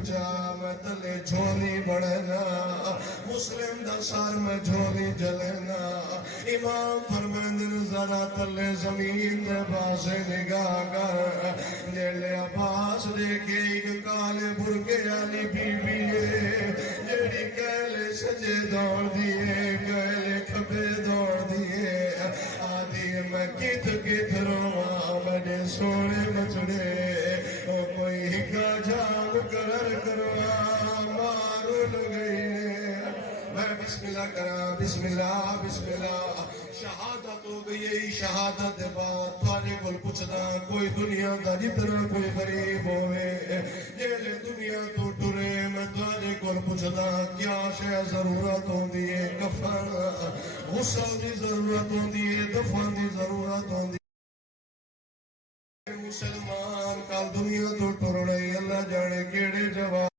اونچا میں تلے جھولی بڑھنا مسلم دا سر میں جھولی جلنا امام فرمائندن ذرا تلے زمین دے پاسے نگاہ کر جیلے عباس دیکھے ایک کالے برکے والی بی بی جیڑی کہلے سجے دوڑ دیے کہلے کھبے دوڑ دیے آدھی میں کت رواں میرے سونے بچڑے کوئی ہکا جام کرر کروا مارو لگئی میں بسم اللہ کرا بسم اللہ شہادت ہو گئی شہادت دے بعد تھوڑے کول پوچھدا کوئی دنیا دا جتنا کوئی غریب ہوئے جیلے دنیا تو ٹرے میں تھوڑے کول پوچھدا کیا شے ضرورت ہوندی ہے کفن غسل دی ضرورت ہوندی ہے دفن دی ضرورت ہوندی مسلمان کل دنیا تو ٹر رہے اللہ جانے کیڑے جواب